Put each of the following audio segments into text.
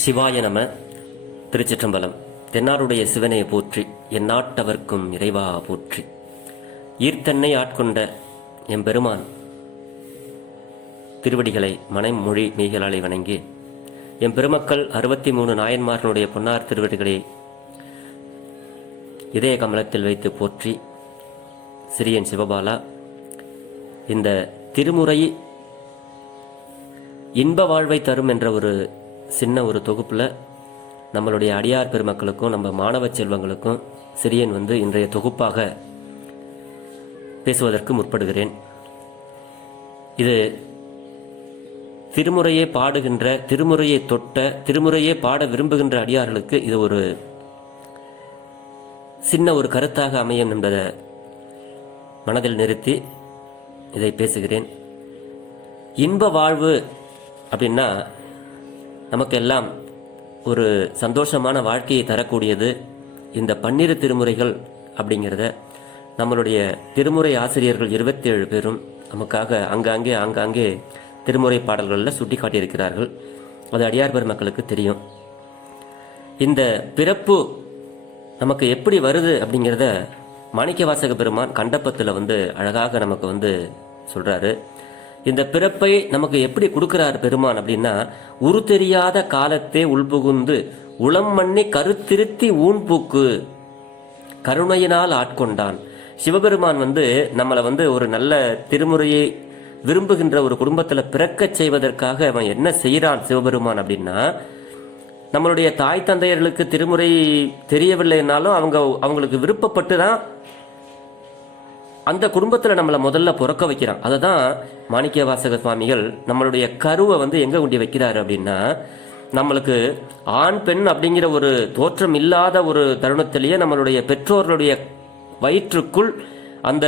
சிவாய நம. திருச்சிற்றம்பலம். தென்னாருடைய சிவனை போற்றி, எந்நாட்டவர்க்கும் இறைவா போற்றி. ஈர்த்தன்னை ஆட்கொண்ட எம்பெருமான் திருவடிகளை மனைமொழி மெய்களாலை வணங்கி, எம்பெருமக்கள் 63 நாயன்மார்களுடைய பொன்னார் திருவடிகளை இதய கமலத்தில் வைத்து போற்றி. சிறியன் சிவபாலா இந்த திருமுறை இன்ப வாழ்வை தரும் என்ற ஒரு சின்ன ஒரு தொகுப்பில் நம்மளுடைய அடியார் பெருமக்களுக்கும் நம்ம மாணவ செல்வங்களுக்கும் சிறியன் இன்றைய தொகுப்பாக பேசுவதற்கு முற்படுகிறேன். இது திருமுறையை பாடுகின்ற, திருமுறையை தொட்ட, திருமுறையை பாட விரும்புகின்ற அடியார்களுக்கு இது ஒரு சின்ன ஒரு கருத்தாக அமையும் என்பதை மனதில் நிறுத்தி இதை பேசுகிறேன். இன்ப வாழ்வு அப்படின்னா நமக்கு எல்லாம் ஒரு சந்தோஷமான வாழ்க்கையை தரக்கூடியது இந்த 12 திருமுறைகள் அப்படிங்கிறத நம்மளுடைய திருமுறை ஆசிரியர்கள் 27 பேரும் நமக்காக ஆங்காங்கே திருமுறை பாடல்களில் சுட்டி காட்டியிருக்கிறார்கள். அது அடியார் பெருமக்களுக்கு தெரியும். இந்த பிறப்பு நமக்கு எப்படி வருது அப்படிங்கிறத மாணிக்கவாசக பெருமான் கண்டப்பத்தில் அழகாக நமக்கு சொல்றாரு. இந்த பிறப்பை நமக்கு எப்படி கொடுக்கிறார் பெருமான் அப்படின்னா, உரு தெரியாத காலத்தே உள்புகுந்து உளம் மண்ணி கருத்திருத்தி ஊன்பூக்கு கருணையினால் ஆட்கொண்டான். சிவபெருமான் நம்மளை ஒரு நல்ல திருமுறையை விரும்புகின்ற ஒரு குடும்பத்தில் பிறக்கச் செய்வதற்காக அவன் என்ன செய்கிறான் சிவபெருமான் அப்படின்னா, நம்மளுடைய தாய் தந்தையர்களுக்கு திருமுறை தெரியவில்லைன்னாலும் அவங்களுக்கு விருப்பப்பட்டு தான் அந்த குடும்பத்தில் நம்மளை முதல்ல பிறக்க வைக்கிறான். அதை தான் மாணிக்கவாசக சுவாமிகள் நம்மளுடைய கருவை எங்கே கொண்டு வைக்கிறாரு அப்படின்னா, நம்மளுக்கு ஆண் பெண் அப்படிங்கிற ஒரு தோற்றம் இல்லாத ஒரு தருணத்திலேயே நம்மளுடைய பெற்றோர்களுடைய வயிற்றுக்குள் அந்த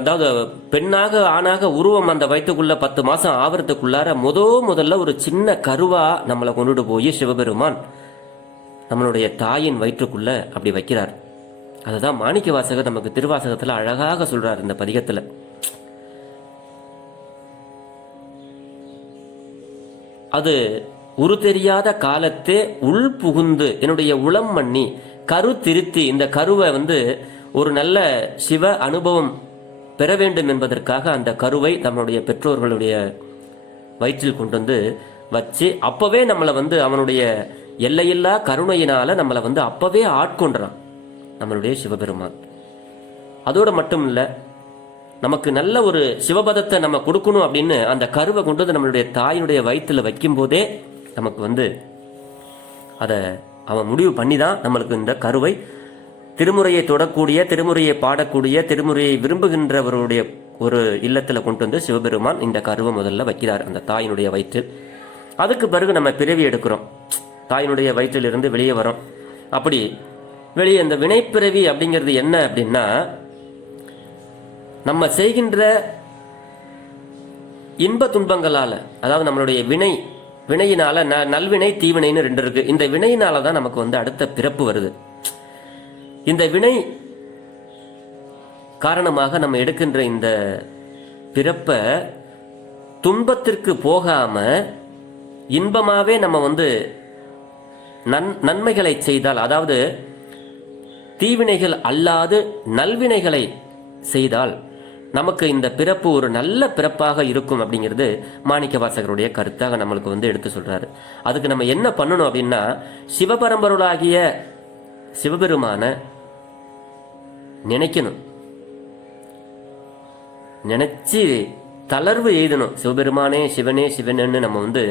அதாவது பெண்ணாக ஆணாக உருவம் அந்த வயிற்றுக்குள்ள 10 மாசம் ஆவறதுக்குள்ளார முதல்ல ஒரு சின்ன கருவா நம்மளை கொண்டுட்டு போய் சிவபெருமான் நம்மளுடைய தாயின் வயிற்றுக்குள்ள அப்படி வைக்கிறார். அதுதான் மாணிக்கவாசகர் நமக்கு திருவாசகத்தில் அழகாக சொல்றார். இந்த பதிகத்தில் அது உரு தெரியாத காலத்தே உள் புகுந்து என்னுடைய உளம் மண்ணி கரு திருத்தி, இந்த கருவை ஒரு நல்ல சிவ அனுபவம் பெற வேண்டும் என்பதற்காக அந்த கருவை நம்மளுடைய பெற்றோர்களுடைய வயிற்றில் கொண்டு வச்சு அப்பவே நம்மளை அவனுடைய எல்லையில்லா கருணையினால நம்மளை அப்பவே ஆட்கொண்டான் நம்மளுடைய சிவபெருமான். அதோடு மட்டும் இல்லை, நமக்கு நல்ல ஒரு சிவபதத்தை நம்ம கொடுக்கணும் அப்படின்னு அந்த கருவை கொண்டு நம்மளுடைய தாயினுடைய வயிற்றில் வைக்கும் போதே நமக்கு அதை அவன் முடிவு பண்ணி தான் நம்மளுக்கு இந்த கருவை திருமுறையை தொடக்கூடிய, திருமுறையை பாடக்கூடிய, திருமுறையை விரும்புகின்றவருடைய ஒரு இல்லத்தில் கொண்டு சிவபெருமான் இந்த கருவை முதல்ல வைக்கிறார் அந்த தாயினுடைய வயிற்றில். அதுக்கு பிறகு நம்ம பிறவி எடுக்கிறோம், தாயினுடைய வயிற்றிலிருந்து வெளியே வரோம். அப்படி வெளியே இந்த வினைப்பிறவி அப்படிங்கிறது என்ன அப்படின்னா, நம்ம செய்கின்ற இன்ப துன்பங்களால, அதாவது நம்மளுடைய வினையினால நல்வினை தீவினைன்னு 2 இருக்கு. இந்த வினையினால தான் நமக்கு அடுத்த பிறப்பு வருது. இந்த வினை காரணமாக நம்ம எடுக்கின்ற இந்த பிறப்ப துன்பத்திற்கு போகாம இன்பமாவே நம்ம நன்மைகளை செய்தால், அதாவது தீவினைகள் அல்லாது நல்வினைகளை செய்தால் நமக்கு இந்த பிறப்பு ஒரு நல்ல பிறப்பாக இருக்கும் அப்படிங்கிறது மாணிக்கவாசகருடைய கருத்தாக நம்மளுக்கு எடுத்து சொல்றாரு. அதுக்கு நம்ம என்ன பண்ணணும் அப்படின்னா, சிவபரம்பொருளாகிய சிவபெருமான நினைக்கணும், நினைச்சு தளர்வு எய்தணும். சிவபெருமானே சிவனே சிவனேன்னு நம்ம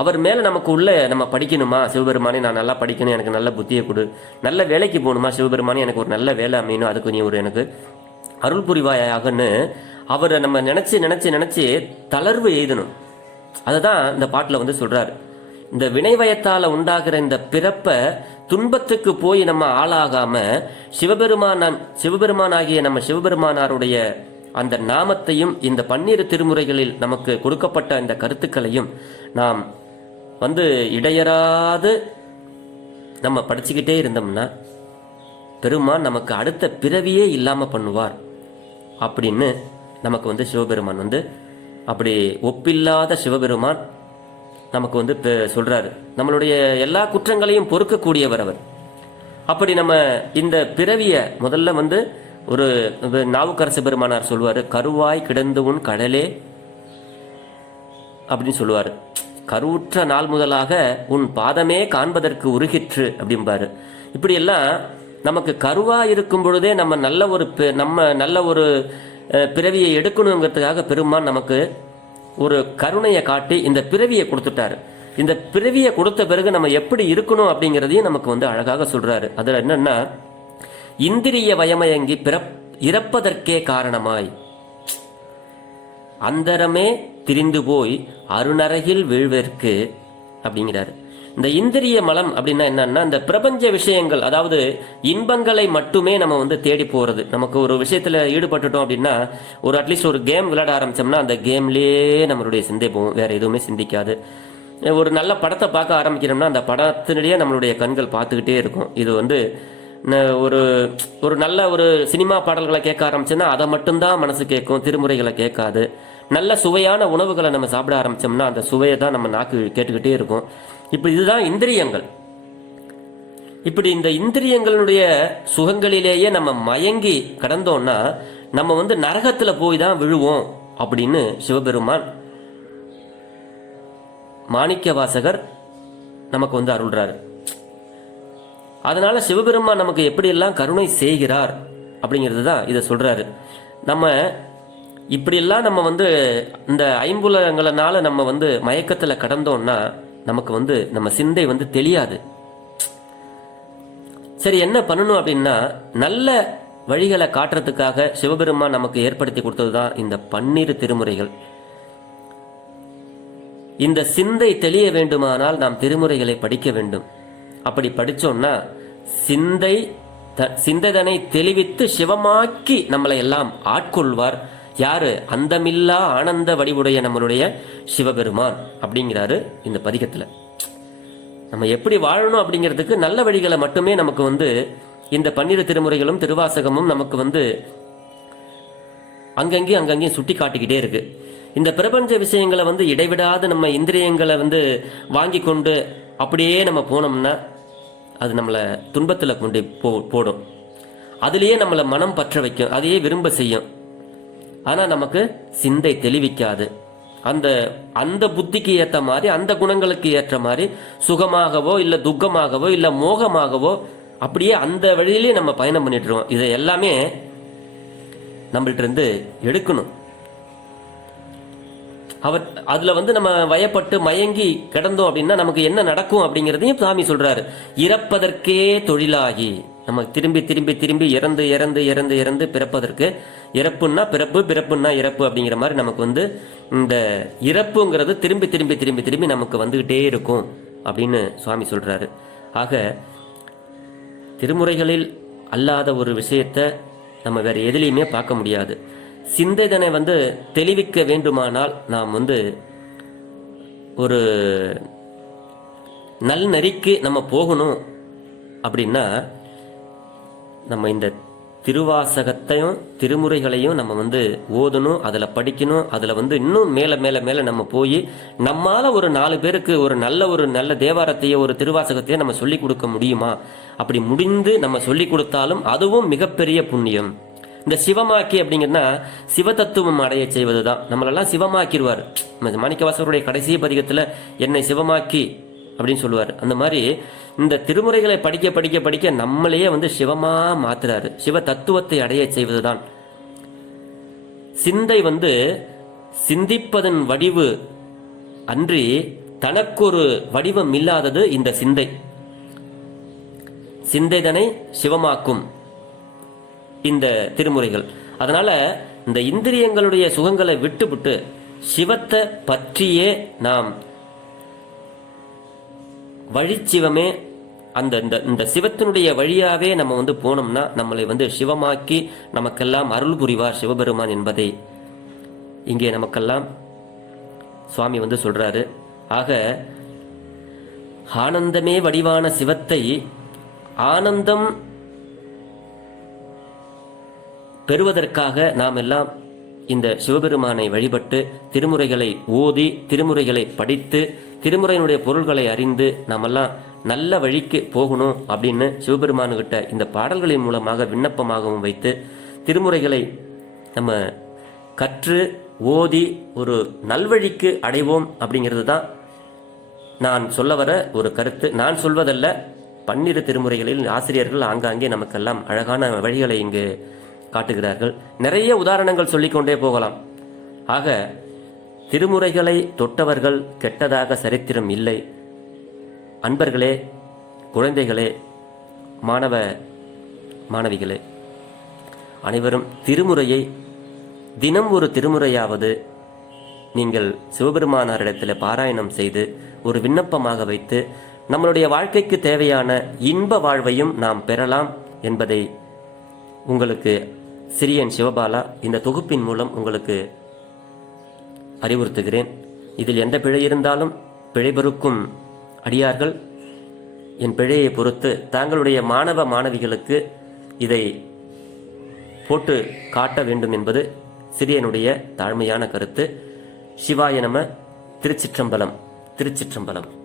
அவர் மேல நமக்கு உள்ள நம்ம படிக்கணுமா, சிவபெருமானே நான் நல்லா படிக்கணும், எனக்கு நல்ல புத்தியை கொடு, நல்ல வேலைக்கு போகணுமா, சிவபெருமானே எனக்கு ஒரு நல்ல வேலை அமையணும், அதுக்கு நீ ஒரு எனக்கு அருள் புரிவாயாகன்னு அவரை நம்ம நினைச்சு நினைச்சு நினைச்சு தளர்வு எய்தணும். அதை தான் இந்த பாட்டில் சொல்றாரு. இந்த வினைவயத்தால உண்டாகிற இந்த பிறப்ப துன்பத்துக்கு போய் நம்ம ஆளாகாம சிவபெருமானாகிய நம்ம சிவபெருமானாருடைய அந்த நாமத்தையும் இந்த 12 திருமுறைகளில் நமக்கு கொடுக்கப்பட்ட இந்த கருத்துக்களையும் நாம் இடையறாது நம்ம படிச்சுக்கிட்டே இருந்தோம்னா பெருமான் நமக்கு அடுத்த பிறவியே இல்லாம பண்ணுவார் அப்படின்னு நமக்கு சிவபெருமான் அப்படி ஒப்பில்லாத சிவபெருமான் நமக்கு வந்து சொல்றாரு. நம்மளுடைய எல்லா குற்றங்களையும் பொறுக்கக்கூடியவர் அவர். அப்படி நம்ம இந்த பிறவிய முதல்ல வந்து ஒரு நாவுக்கரசு பெருமானார் சொல்லுவாரு, கருவாய் கிடந்து உன் கடலே அப்படின்னு சொல்லுவாரு. கருவுற்ற நாள் முதலாக உன் பாதமே காண்பதற்கு உருகிற்று அப்படிம்பாரு. இப்படி எல்லாம் நமக்கு கருவா இருக்கும் பொழுதே நம்ம நல்ல ஒரு பிறவியை எடுக்கணுங்கிறதுக்காக பெருமான் நமக்கு ஒரு கருணையை காட்டி இந்த பிறவியை கொடுத்துட்டாரு. இந்த பிறவியை கொடுத்த பிறகு நம்ம எப்படி இருக்கணும் அப்படிங்கிறதையும் நமக்கு வந்து அழகாக சொல்றாரு. அதுல என்னன்னா, இந்திரிய வயமயங்கி இறப்பதற்கே காரணமாய் அந்தரமே திரிந்து போய் அருணரகில் வீழ்வதற்கு அப்படிங்கிறாரு. இந்த இந்திரிய மலம் அப்படின்னா என்னன்னா, இந்த பிரபஞ்ச விஷயங்கள், அதாவது இன்பங்களை மட்டுமே நம்ம வந்து தேடி போறது. நமக்கு ஒரு விஷயத்துல ஈடுபட்டுட்டோம் அப்படின்னா, ஒரு அட்லீஸ்ட் ஒரு கேம் விளையாட ஆரம்பிச்சோம்னா அந்த கேம்லயே நம்மளுடைய சிந்தை போகும், வேற எதுவுமே சிந்திக்காது. ஒரு நல்ல படத்தை பார்க்க ஆரம்பிக்கிறோம்னா அந்த படத்தினுடைய நம்மளுடைய கண்கள் பார்த்துக்கிட்டே இருக்கும். இது வந்து ஒரு நல்ல ஒரு சினிமா பாடல்களை கேட்க ஆரம்பிச்சோம்னா அதை மட்டும்தான் மனசு கேட்கும், திருமுறைகளை கேட்காது. நல்ல சுவையான உணவுகளை நம்ம சாப்பிட ஆரம்பிச்சோம்னா அந்த சுவையை தான் நம்ம நாக்கு கேட்டுக்கிட்டே இருக்கும். இப்படி இதுதான் இந்திரியங்கள். இப்படி இந்த இந்திரியங்களுடைய சுகங்களிலேயே நம்ம மயங்கி கடந்தோம்னா நம்ம வந்து நரகத்துல போய் தான் விழுவோம் அப்படின்னு சிவபெருமான் மாணிக்க வாசகர் நமக்கு வந்து அருள்றாரு. அதனால சிவபெருமான் நமக்கு எப்படியெல்லாம் கருணை செய்கிறார் அப்படிங்கிறது தான் இதை சொல்றாரு. நம்ம இப்படியெல்லாம் நம்ம வந்து இந்த ஐம்புலங்களால நம்ம வந்து மயக்கத்தில் கடந்தோம்னா நமக்கு வந்து நம்ம சிந்தை வந்து தெரியாது. சரி, என்ன பண்ணணும் அப்படின்னா, நல்ல வழிகளை காட்டுறதுக்காக சிவபெருமான் நமக்கு ஏற்படுத்தி கொடுத்தது தான் இந்த 12 திருமுறைகள். இந்த சிந்தை தெளிய வேண்டுமானால் நாம் திருமுறைகளை படிக்க வேண்டும். அப்படி படிச்சோம்னா சிந்தைதனை தெளிவித்து சிவமாக்கி நம்மளை எல்லாம் ஆட்கொள்வார். யாரு? அந்தமில்லா ஆனந்த வடிவுடைய நம்மளுடைய சிவபெருமான் அப்படிங்கிறாரு இந்த பதிகத்துல. நம்ம எப்படி வாழணும் அப்படிங்கிறதுக்கு நல்ல வழிகளை மட்டுமே நமக்கு வந்து இந்த 12 திருமுறைகளும் திருவாசகமும் நமக்கு வந்து அங்கங்கேயும் சுட்டி காட்டிக்கிட்டே இருக்கு. இந்த பிரபஞ்ச விஷயங்களை வந்து இடைவிடாத நம்ம இந்திரியங்களை வந்து வாங்கி கொண்டு அப்படியே நம்ம போனோம்னா அது நம்மளை துன்பத்தில் கொண்டு போடும். அதுலேயே நம்மளை மனம் பற்ற வைக்கும், அதையே விரும்ப செய்யும். ஆனால் நமக்கு சிந்தை தெளிவிக்காது. அந்த புத்திக்கு ஏற்ற மாதிரி, அந்த குணங்களுக்கு ஏற்ற மாதிரி சுகமாகவோ இல்லை துக்கமாகவோ இல்லை மோகமாகவோ அப்படியே அந்த வழியிலே நம்ம பயணம் பண்ணிட்டுருவோம். இதை எல்லாமே நம்மள்ட்ட இருந்து எடுக்கணும். அதுல வந்து நம்ம வயப்பட்டு மயங்கி கிடந்தோம் அப்படின்னா நமக்கு என்ன நடக்கும் அப்படிங்கிறதையும் சாமி சொல்றாரு. இறப்பதற்கே தொழிலாகி நம்ம திரும்பி திரும்பி திரும்பி இறந்து இறந்து இறந்து இறந்து பிறப்பதற்கு, இறப்புன்னா பிறப்பு, பிறப்புன்னா இறப்பு அப்படிங்கிற மாதிரி நமக்கு வந்து இந்த இறப்புங்கிறது திரும்பி திரும்பி திரும்பி திரும்பி நமக்கு வந்துகிட்டே இருக்கும் அப்படின்னு சுவாமி சொல்றாரு. ஆக திருமுறைகளில் அல்லாத ஒரு விஷயத்தை நம்ம வேற எதுலையுமே பார்க்க முடியாது. சிந்தைதனை வந்து தெளிவிக்க வேண்டுமானால் நாம் வந்து ஒரு நல்நெறிக்கு நம்ம போகணும். அப்படின்னா நம்ம இந்த திருவாசகத்தையும் திருமுறைகளையும் நம்ம வந்து ஓதணும், அதில் படிக்கணும். அதில் வந்து இன்னும் மேலே மேலே மேலே நம்ம போய் நம்மால ஒரு 4 பேருக்கு ஒரு நல்ல தேவாரத்தையோ ஒரு திருவாசகத்தையோ நம்ம சொல்லி கொடுக்க முடியுமா? அப்படி முடிந்து நம்ம சொல்லி கொடுத்தாலும் அதுவும் மிகப்பெரிய புண்ணியம். இந்த சிவமாக்கி அப்படிங்கன்னா சிவ தத்துவம் அடைய செய்வது தான். நம்மளெல்லாம் சிவமாக்கிடுவார். மாணிக்கவாசகருடைய கடைசி பதிகத்தில் என்னை சிவமாக்கி அப்படின்னு சொல்லுவார். அந்த மாதிரி இந்த திருமுறைகளை படிக்க படிக்க படிக்க நம்மளையே வந்து சிவமா மாத்துறாரு. சிவ தத்துவத்தை அடைய செய்வதுதான். சிந்தை வந்து சிந்திப்பதன் வடிவு அன்றி தனக்கொரு வடிவம் இல்லாதது இந்த சிந்தை. சிந்தைதனை சிவமாக்கும் இந்த திருமுறைகள். அதனால இந்த இந்திரியங்களுடைய சுகங்களை விட்டுவிட்டு சிவத்தை பற்றியே நாம் வழிச்சிவமே இந்த சிவத்தினுடைய வழியாவே நம்ம வந்து போனோம்னா நம்மளை வந்து சிவமாக்கி நமக்கெல்லாம் அருள் புரிவார் சிவபெருமான் என்பதை இங்கே நமக்கெல்லாம் சுவாமி வந்து சொல்றாரு. ஆக ஆனந்தமே வடிவான சிவத்தை ஆனந்தம் பெறுவதற்காக நாம் எல்லாம் இந்த சிவபெருமானை வழிபட்டு திருமுறைகளை ஓதி திருமுறைகளை படித்து திருமுறையினுடைய பொருள்களை அறிந்து நாமெல்லாம் நல்ல வழிக்கு போகணும் அப்படின்னு சிவபெருமானுகிட்ட இந்த பாடல்களின் மூலமாக விண்ணப்பமாகவும் வைத்து திருமுறைகளை நம்ம கற்று ஓதி ஒரு நல்வழிக்கு அடைவோம் அப்படிங்கிறது தான் நான் சொல்ல வர ஒரு கருத்து. நான் சொல்வதல்ல, பன்னிரு திருமுறைகளில் ஆசிரியர்கள் ஆங்காங்கே நமக்கெல்லாம் அழகான வழிகளை இங்கு காட்டுகிறார்கள். நிறைய உதாரணங்கள் சொல்லிக்கொண்டே போகலாம். ஆக திருமுறைகளை தொட்டவர்கள் கெட்டதாக சரித்திரம் இல்லை. அன்பர்களே, குழந்தைகளே, மாணவ மாணவிகளே, அனைவரும் திருமுறையை தினம் ஒரு திருமுறையாவது நீங்கள் சிவபெருமானாரிடத்தில் பாராயணம் செய்து ஒரு விண்ணப்பமாக வைத்து நம்மளுடைய வாழ்க்கைக்கு தேவையான இன்ப வாழ்வையும் நாம் பெறலாம் என்பதை உங்களுக்கு சிறியன் சிவபாலா இந்த தொகுப்பின் மூலம் உங்களுக்கு அறிவுறுத்துகிறேன். இதில் எந்த பிழை இருந்தாலும் பிழை பொறுக்கும் அடியார்கள் என் பிழையை பொறுத்து தாங்களுடைய மாணவ மாணவிகளுக்கு இதை போட்டு காட்ட வேண்டும் என்பது சிறியனுடைய தாழ்மையான கருத்து. சிவாய நம. திருச்சிற்றம்பலம். திருச்சிற்றம்பலம்.